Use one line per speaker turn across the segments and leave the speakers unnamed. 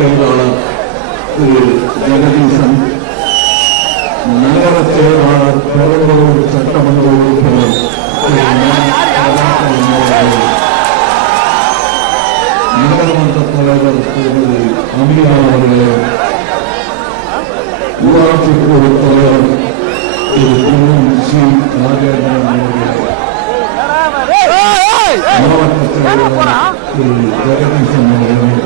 செயலாளர் திரு ஜெகதீசன் நகர செயலாளர் பெரம்பலூர் சட்டமன்ற உறுப்பினர் நகரமன்ற தலைவர் திருமதி அமீரா அவர்களே ஊராட்சி குழு தலைவர் திரு சி. ராஜேந்திரன் அவர்களே மாவட்ட செயலாளர் திரு ஜெகதீசன் அவர்களே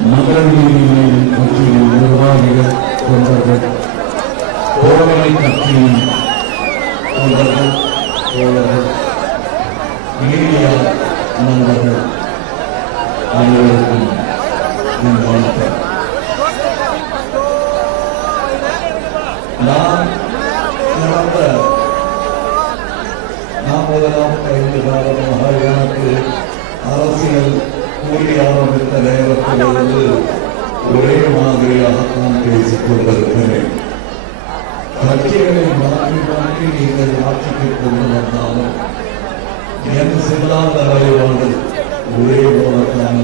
நகரவியல் கட்சியின் நிர்வாகிகள் தொண்டர்கள் தோழமை கட்சியின் தொண்டர்கள் தோழர்கள் மீடியா நண்பர்கள் அனைவருக்கும் என் வாழ்த்து நான் கடந்த நாற்பதாம் ஐந்து காலமாக எனக்கு அரசியல் கூலி ஒரே மாதிரியாக நான் பேசிக் கொண்டிருக்கிறேன் கட்சிகளை மாற்றி மாற்றி நீங்கள் ஆட்சிக்கு கொண்டு வந்தாலும் என் செல்லாத அறைவாடு ஒரே போலத்தான்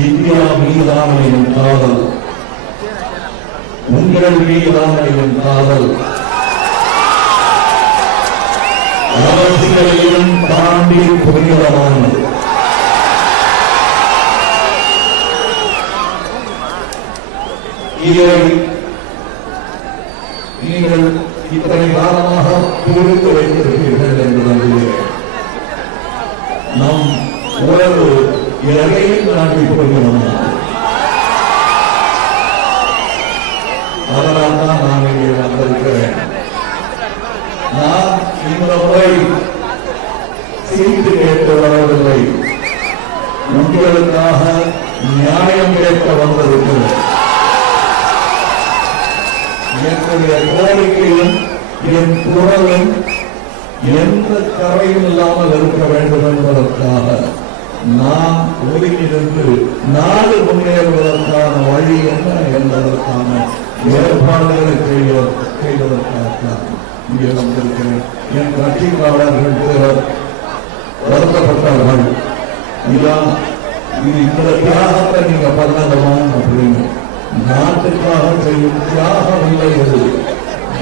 இந்தியா மீதான என் காதல் உங்கள் மீதான என் காதல். அவர்களையும் தாண்டி புனிதமானது இதை நீங்கள் இத்தனை காலமாக புரிந்து வைத்திருப்பீர்கள் என்று நம்புகிறேன். நம் உறவு எதையும் தாண்டி புரிகிறோம் அதனால் தான் நான் இங்கே வந்திருக்கிறேன். நான் இந்த முறை சீட்டு கேட்டு வரவில்லை. உங்களுக்காக நியாயம் கேட்க வந்திருக்கிறது என்னுடைய கோரிக்கையும் என் குரலும் எந்த கரையும் இல்லாமல் இருக்க வேண்டும் என்பதற்காக நான் ஒதுங்கியிருந்து நாடு முன்னேறுவதற்கான வழி என்ன என்பதற்கான ஏற்பாடுகளை செய்ய செய்வதற்காக இங்கே வந்திருக்கிறேன். என் கட்சிக்காரர்கள் சிலர் வருத்தப்பட்டார்கள். ஐயா இது இந்த தியாகத்தை நீங்க பண்ணணுமா அப்படின்னு நாட்டுக்காக செய்யும் தியாகம் இல்லை அது.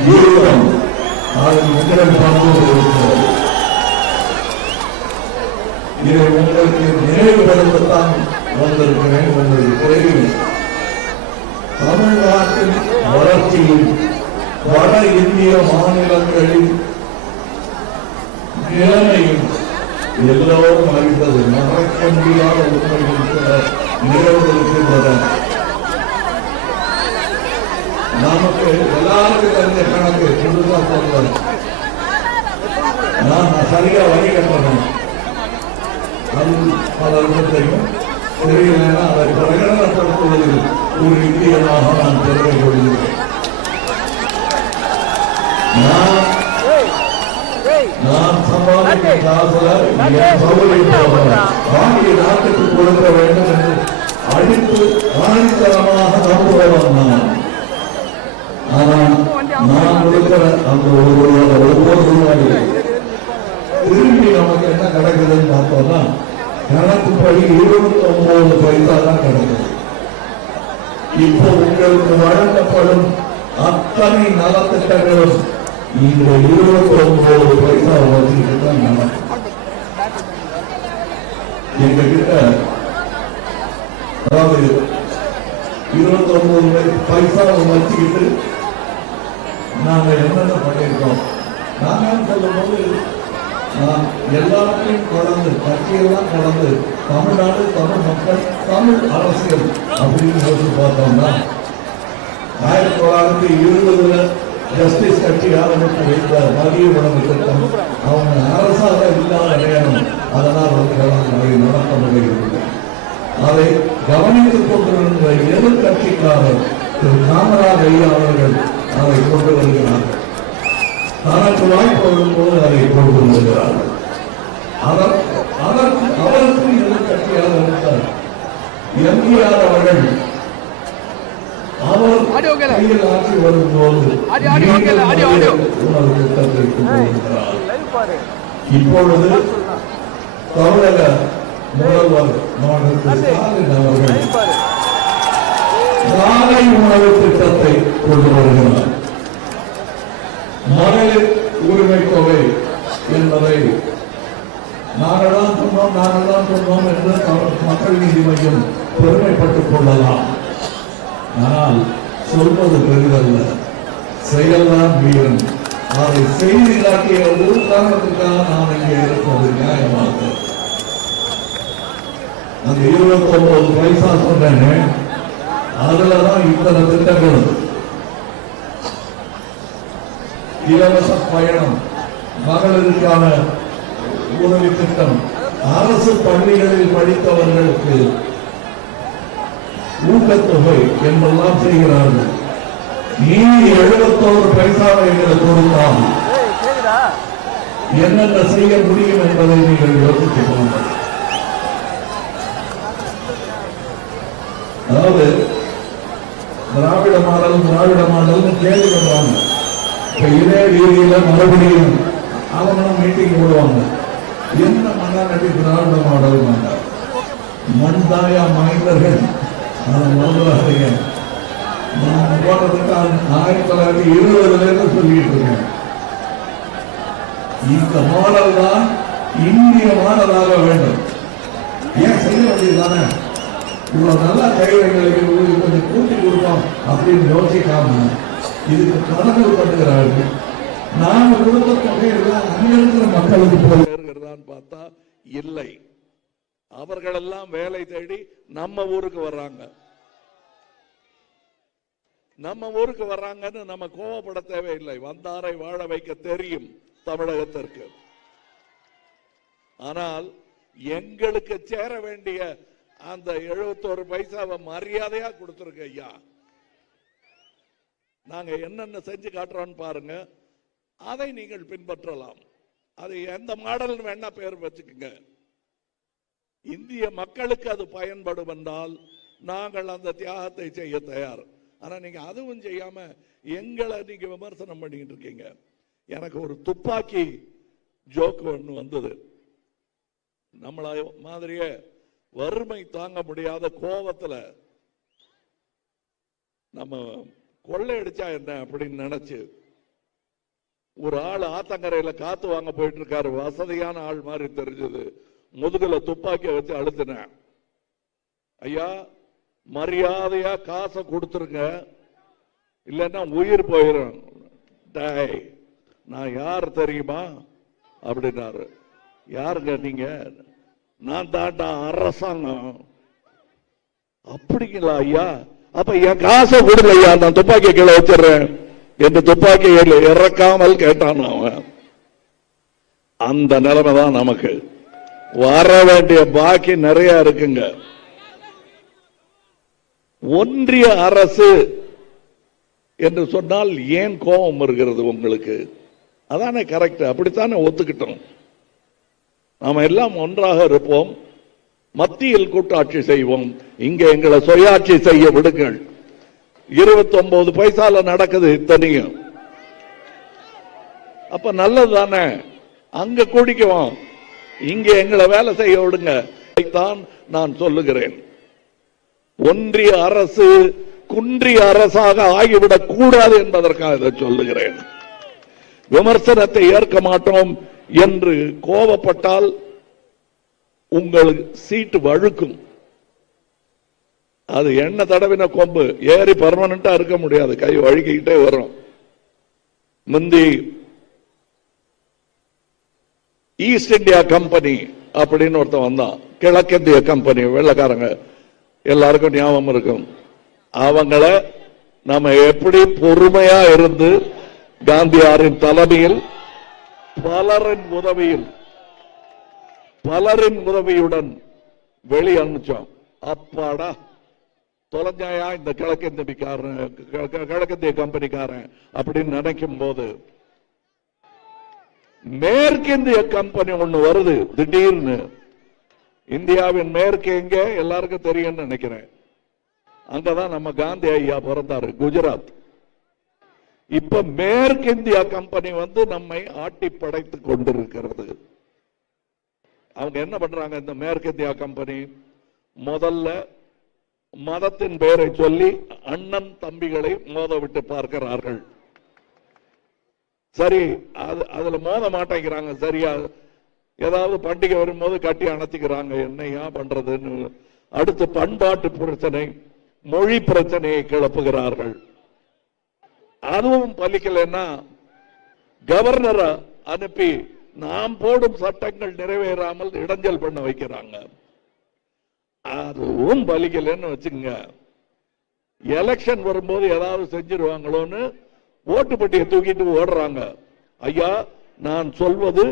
ஜீவனம் அதில் உங்கள் பங்கு இருக்கிறது இதை உங்களுக்கு நினைவுபடுத்தத்தான் வந்திருக்கிறேன் உங்களுக்கு தெரியும் தமிழ்நாட்டின் வளர்ச்சியில் வட இந்திய மாநிலங்களில் நிலைமையும் எல்லோரும் அறிந்தது மறைக்க முடியாத உண்மைகள் கூட நிகழ்ந்திருக்கின்றன நமக்கு எல்லாருக்கும் தெரிஞ்ச கணக்கு புதுசா சொல்றேன். நான் சரியா வழி கட்டணும். அது பல தெரியும் தெரியலன்னா அதை பிரகடனப்படுத்துவதில் ஒரு இந்தியனாக நான் பெருமை கொள்கிறேன் நான் சம்பாதிக்கும் காசுல என் சௌகரியம் போக நாட்டுக்கு கொடுக்க வேண்டும் என்று ஆணித்தரமாக நம்புகிறவன் நான் ஆனால் நான் கொடுக்கிற அந்த ஒரு ஒவ்வொரு திரும்பி நமக்கு என்ன கிடைக்குதுன்னு பார்த்தோம்னா கணக்குப்படி இருபத்தி ஒன்பது பைசா தான் கிடைக்கும் இப்போ உங்களுக்கு வழங்கப்படும் அத்தனை நலத்திட்டங்களும் இந்த இருபத்தி ஒன்பது பைசா வச்சுக்கிட்டு தான் நடக்கும். எங்க கிட்ட அதாவது இருபத்தி ஒன்பது பைசாவை வச்சுக்கிட்டு நாங்க என்னென்ன பண்ணியிருக்கோம்? நாங்க சொல்லும்போது நான் எல்லாத்தையும் தொடர்ந்து கட்சியெல்லாம் தொடர்ந்து தமிழ்நாடு தமிழ் மக்கள் தமிழ் அரசியல் அப்படின்னு சொல்லி பார்த்தோம்னா ஆயிரத்தி தொள்ளாயிரத்தி இருபதுல ஜஸ்டிஸ் கட்சி ஆரம்பித்து வைத்த மதிய உணவு திட்டம். அவங்க அரசாக இல்லாத நேரம் அதனால் வந்து அதை நடத்த முடியவில்லை. அதை கவனித்துக் கொண்டிருந்த எதிர்கட்சிக்காரர் திரு காமராஜ் ஐயா அவர்கள் அதை கொண்டு வருகிறார்கள் தனக்கு வாய்ப்பு வரும்போது அதை கொண்டு வருகிறார்கள் அவர் அவருக்கும் எதிர்கட்சியாக இருந்தார் எம்ஜிஆர் அவர்கள் அவர். கையில் ஆட்சி வரும்போது. உணவு இப்பொழுது தமிழக
முதல்வர் அவர்கள் உணவு திட்டத்தை கொண்டு வருகிறார். மகளிர் உரிமை தொகை என்பதை நாங்கள் தான் சொன்னோம் நாங்கள் தான் சொன்னோம் என்று மக்கள் நீதி மையம் பெருமைப்பட்டுக் கொள்ளலாம். ஆனால் சொல்வது பெரிதல்ல. செயல்தான் வீரன் அதை செய்தி காட்டிய ஒரு காரணத்துக்காக நாம் இங்கே இருப்பது நியாயமாக அந்த இருபத்தி ஒன்பது பைசா சொன்னேன் அதுலதான் இத்தனை திட்டங்கள் இலவச பயணம் மகளிருக்கான உதவி திட்டம். அரசு பள்ளிகளில் படித்தவர்களுக்கு ஊக்கத்தொகை என்றெல்லாம் செய்கிறார்கள். நீதி எழுபத்தோரு பைசாவை எங்களுக்கு கொடுத்தால் என்னென்ன செய்ய முடியும் என்பதை நீங்கள் யோசித்துக் கொள்ளுங்கள். அதாவது திராவிட மாடல் திராவிட மாடல் கேள்வி பண்ணுவாங்க இதே ரீதியில மறுபடியும் அவங்களும் மீட்டிங் போடுவாங்க. என்ன மண்ணா நடி திராவிட மாடல் மண் தாயா மைந்தர்கள் அதை மறந்துடாதீங்க நான் போட்டதுக்கு ஆயிரத்தி தொள்ளாயிரத்தி இருபதுல இருந்து சொல்லிட்டு இருக்கேன். இந்த மாடல் தான் இந்திய மாடலாக வேண்டும். ஏன் செய்ய வேண்டியதுதானே? இவ்வளவு நல்லா கைவினைகளுக்கு கொஞ்சம் கூட்டி கொடுப்போம் அப்படின்னு யோசிக்காம இதுக்கு கடவுள் பண்ணுகிறார்கள். நாம கொடுத்த தொகையெல்லாம் அங்க இருக்கிற மக்களுக்கு போய்
பார்த்தா இல்லை. அவர்களெல்லாம் வேலை தேடி நம்ம ஊருக்கு வர்றாங்க. நம்ம ஊருக்கு வர்றாங்கன்னு நம்ம கோவப்பட தேவையில்லை. வந்தாரை வாழ வைக்க தெரியும் தமிழகத்திற்கு. ஆனால் எங்களுக்கு சேர வேண்டிய அந்த எழுபத்தோரு பைசாவை மரியாதையா கொடுத்துருக்கு ஐயா. நாங்க என்னென்ன செஞ்சு காட்டுறோம்னு பாருங்க. அதை நீங்கள் பின்பற்றலாம். அது எந்த மாடல் வேணா பேர் வச்சுக்கோங்க. இந்திய மக்களுக்கு அது பயன்படும் என்றால் நாங்கள் அந்த தியாகத்தை செய்ய தயார். ஆனா நீங்க அதுவும் செய்யாம எங்களை நீங்க விமர்சனம் பண்ணிக்கிட்டு இருக்கீங்க. எனக்கு ஒரு துப்பாக்கி ஜோக்கு ஒன்று வந்தது. நம்மளை மாதிரியே வறுமை தாங்க முடியாத கோபத்தில் நம்ம கொள்ளையடிச்சா என்ன அப்படின்னு நினைச்சு ஒரு ஆள் ஆத்தங்கரையில காத்து வாங்க போயிட்டு இருக்காரு வசதியான ஆள் மாதிரி தெரிஞ்சது. முதுகுல துப்பாக்கியை வச்சு அழுத்தினேன். ஐயா மரியாதையா காசை கொடுத்துருங்க. இல்லைன்னா உயிர் போயிடும் டாய் நான் யார் தெரியுமா? அப்படின்னாரு. யாருங்க நீங்க? நான் தாண்டா அரசாங்கம். அப்படிங்களா ஐயா? அப்ப என் காசை கொடுங்க ஐயா நான் துப்பாக்கி கீழே வச்சிடுறேன். என்று துப்பாக்கியை இறக்காமல் கேட்டான் அவன். அந்த நிலைமை தான் நமக்கு. வர வேண்டிய பாக்கி நிறைய இருக்குங்க. ஒன்றிய அரசு என்று சொன்னால் ஏன் கோபம் வருகிறது உங்களுக்கு? அதானே கரெக்ட் அப்படித்தானே ஒத்துக்கிட்டோம். நாம எல்லாம் ஒன்றாக இருப்போம். மத்தியில் கூட்டாட்சி செய்வோம். இங்க எங்களை சுயாட்சி செய்ய விடுங்கள். இருபத்தி ஒன்பது பைசால நடக்குது இத்தனையும். அப்ப நல்லது தானே? அங்க குடிக்குவோம். இங்க எங்களை வேலை செய்ய விடுங்க. தான் நான் சொல்லுகிறேன். ஒன்றிய அரசு குன்றிய அரசாக ஆகிவிடக் கூடாது என்பதற்காக இதை சொல்லுகிறேன். விமர்சனத்தை ஏற்க மாட்டோம் என்று கோபப்பட்டால் உங்களுக்கு சீட்டு வழுக்கும். அது என்ன தடவின கொம்பு? ஏறி பர்மனண்டா இருக்க முடியாது. கை வழுக்கிக்கிட்டே வரும். முந்தி ஈஸ்ட் இந்தியா கம்பெனி அப்படின்னு ஒருத்தன் வந்தான். கிழக்கிந்திய கம்பெனி வெள்ளக்காரங்க. எல்லாருக்கும் ஞாபகம் இருக்கும். அவங்கள நம்ம எப்படி பொறுமையா இருந்து காந்தியாரின் தலைமையில் பலரின் உதவியில் பலரின் உதவியுடன் வெளி அனுப்பிச்சோம் அப்பாடா தொலைஞ்சாயா இந்த கிழக்கிந்தியக்காரன் கிழக்கிந்திய கம்பெனிக்காரன் அப்படின்னு நினைக்கும் போது மேற்கிந்திய கம்பெனி ஒண்ணு வருது திடீர்னு. இந்தியாவின் மேற்கு எங்க? எல்லாருக்கும் தெரியும்னு நினைக்கிறேன். அங்கதான் நம்ம காந்தி ஐயா பிறந்தாரு குஜராத். இப்ப மேற்கிந்தியா கம்பெனி வந்து நம்மை ஆட்டி படைத்துக் கொண்டிருக்கிறது. அவங்க என்ன பண்றாங்க? இந்த மேற்கத்தியா கம்பெனி முதல்ல மதத்தின் பெயரை சொல்லி அண்ணன் தம்பிகளை மோத விட்டு பார்க்கிறார்கள். சரி அது அதுல மோத மாட்டேங்கிறாங்க. சரியா ஏதாவது பண்டிகை வரும்போது கட்டி அணைச்சிக்கிறாங்க. என்னையா பண்றதுன்னு அடுத்து பண்பாட்டு பிரச்சனை மொழி பிரச்சனையை கிளப்புகிறார்கள். அதுவும் பலிக்கலைன்னா கவர்னரை அனுப்பி நாம் போடும் சட்டங்கள் நிறைவேறாமல் இடைஞ்சல் பண்ண வைக்கிறாங்க. அதுவும் பலிக்கலைன்னு வச்சுங்க. எலெக்ஷன் வரும்போது ஏதாவது செஞ்சிருவாங்களோன்னு ஓட்டு பெட்டியை தூக்கிட்டு ஓடுறாங்க. ஐயா நான் சொல்வது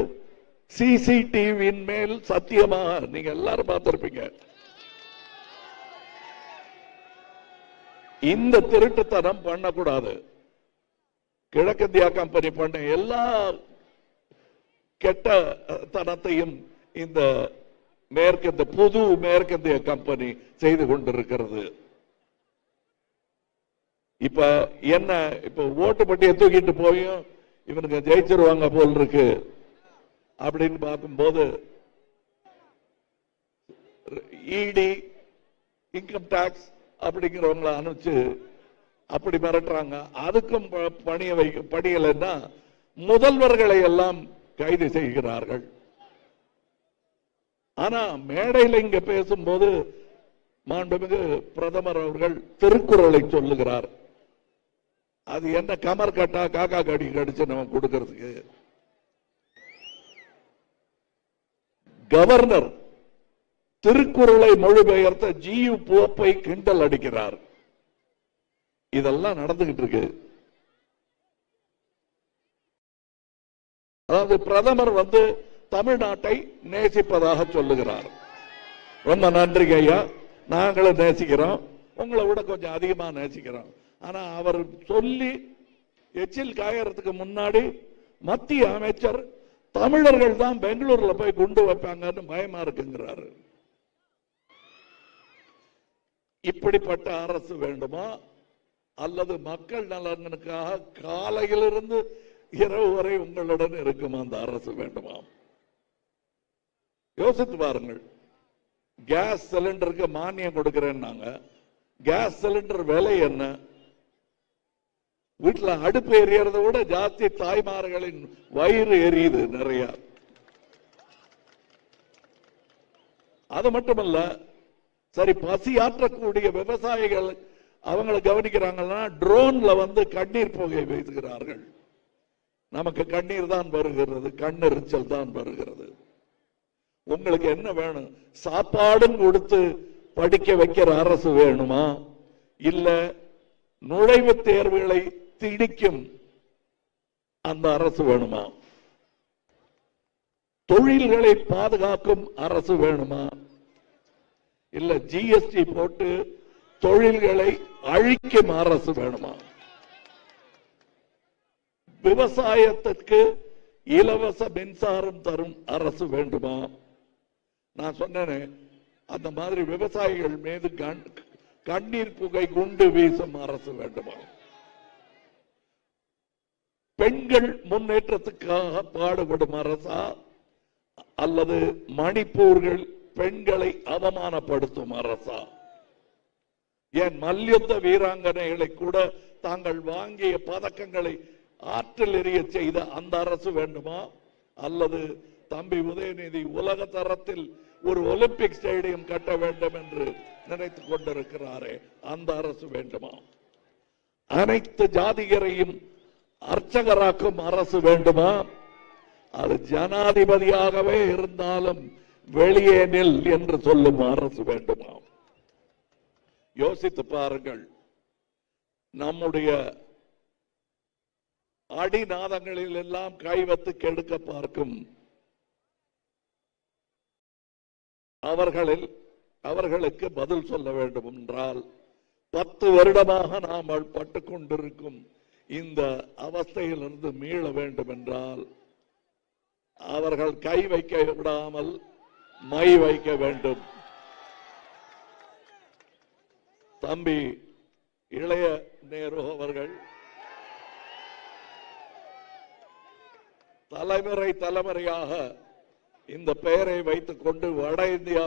சிசிடிவியின் மேல் சத்தியமாக நீங்க எல்லாரும் பார்த்திருப்பீங்க. இந்த திருட்டுத்தனம் பண்ணக்கூடாது. கிழக்கிந்தியா கம்பெனி பண்ண எல்லா கெட்ட தனத்தையும் இந்த மேற்கந்த புது மேற்கந்திய கம்பெனி செய்து கொண்டிருக்கிறது. இப்ப என்ன இப்ப ஓட்டு பட்டியை தூக்கிட்டு போயும் இவனுக்கு ஜெயிச்சிருவாங்க போல் இருக்கு. அப்படின்னு பார்க்கும்போது இடி இன்கம் டாக்ஸ் அப்படிங்கிறவங்கள அனுப்பிச்சு அப்படி மிரட்டுறாங்க. அதுக்கும் பணியை பணிய வைக்க பணியலைன்னா முதல்வர்களை எல்லாம் கைது செய்கிறார்கள். ஆனா மேடையில் இங்க பேசும்போது மாண்புமிகு பிரதமர் அவர்கள் திருக்குறளை சொல்லுகிறார். அது என்ன கமர் கட்டா காக்கா கடி கடிச்சு நம்ம கொடுக்கறதுக்கு? கவர்னர் திருக்குறளை மொழிபெயர்த்த ஜியு போப்பை கிண்டல் அடிக்கிறார். இதெல்லாம் நடந்துகிட்டு இருக்கு. அதாவது பிரதமர் வந்து தமிழ்நாட்டை நேசிப்பதாக சொல்லுகிறார். ரொம்ப நன்றிங்க ஐயா. நாங்களும் நேசிக்கிறோம். உங்களை விட கொஞ்சம் அதிகமா நேசிக்கிறோம். ஆனா அவர் சொல்லி எச்சில் காயறதுக்கு முன்னாடி மத்திய அமைச்சர் தமிழர்கள் தான் பெங்களூர்ல போய் குண்டு வைப்பாங்கன்னு பயமா இருக்குங்கிறாரு. இப்படிப்பட்ட அரசு வேண்டுமா? அல்லது மக்கள் நலனுக்காக காலையிலிருந்து இரவு வரை உங்களுடன் இருக்குமா அந்த அரசு வேண்டுமா யோசித்து பாருங்கள். கேஸ் சிலிண்டருக்கு மானியம் கொடுக்கிறேன்னாங்க. கேஸ் சிலிண்டர் விலை என்ன? வீட்டுல அடுப்பு எரியறதை விட ஜாஸ்தி தாய்மார்களின் வயிறு எரியுது நிறைய. அது மட்டுமல்ல சரி பசி ஆற்றக்கூடிய விவசாயிகள் அவங்களை கவனிக்கிறாங்கன்னா ட்ரோன்ல வந்து கண்ணீர் புகை வைத்துகிறார்கள் நமக்கு கண்ணீர் தான் வருகிறது கண்ணெரிச்சல் தான் வருகிறது. உங்களுக்கு என்ன வேணும்? சாப்பாடும் கொடுத்து படிக்க வைக்கிற அரசு வேணுமா? இல்ல நுழைவுத் தேர்வுகளை திணிக்கும் அந்த அரசு வேணுமா? தொழில்களை பாதுகாக்கும் அரசு வேணுமா? இல்ல ஜிஎஸ்டி போட்டு தொழில்களை அழிக்கும் அரசு வேணுமா? விவசாயத்திற்கு இலவச மின்சாரம் தரும் அரசு வேண்டுமா? நான் சொன்னேனே அந்த மாதிரி விவசாயிகள் மீது கண்ணீர் புகை குண்டு வீசும் அரசு வேண்டுமா? பெண்கள் முன்னேற்றத்துக்காக பாடுபடும் அரசா? அல்லது மணிப்பூர்கள் பெண்களை அவமானப்படுத்தும் அரசா? ஏன் மல்யுத்த வீராங்கனைகளை கூட தாங்கள் வாங்கிய பதக்கங்களை ஆற்றல் எரிய செய்த அந்த அரசு வேண்டுமா? அல்லது தம்பி உதயநிதி உலக தரத்தில் ஒரு ஒலிம்பிக் ஸ்டேடியம் கட்ட வேண்டும் என்று நினைத்துக் கொண்டிருக்கிறாரே அந்த அரசு வேண்டுமா? அனைத்து ஜாதிகரையும் அர்ச்சகராக்கும் அரசு வேண்டுமா? அது ஜனாதிபதியாகவே இருந்தாலும் வெளியே நில் என்று சொல்லும் அரசு வேண்டுமா? யோசித்து பாருங்கள் நம்முடைய அடிநாதங்களில் எல்லாம் கைவத்து கெடுக்க பார்க்கும். அவர்களில் அவர்களுக்கு பதில் சொல்ல வேண்டும் என்றால் பத்து வருடமாக நாம் பட்டு கொண்டிருக்கும் இந்த அவஸ்தையிலிருந்து மீள வேண்டும் என்றால் அவர்கள் கை வைக்க விடாமல் மை வைக்க வேண்டும். தம்பி இளைய நேரு அவர்கள் தலைமுறை தலைமுறையாக இந்த பெயரை வைத்துக் கொண்டு வட இந்தியா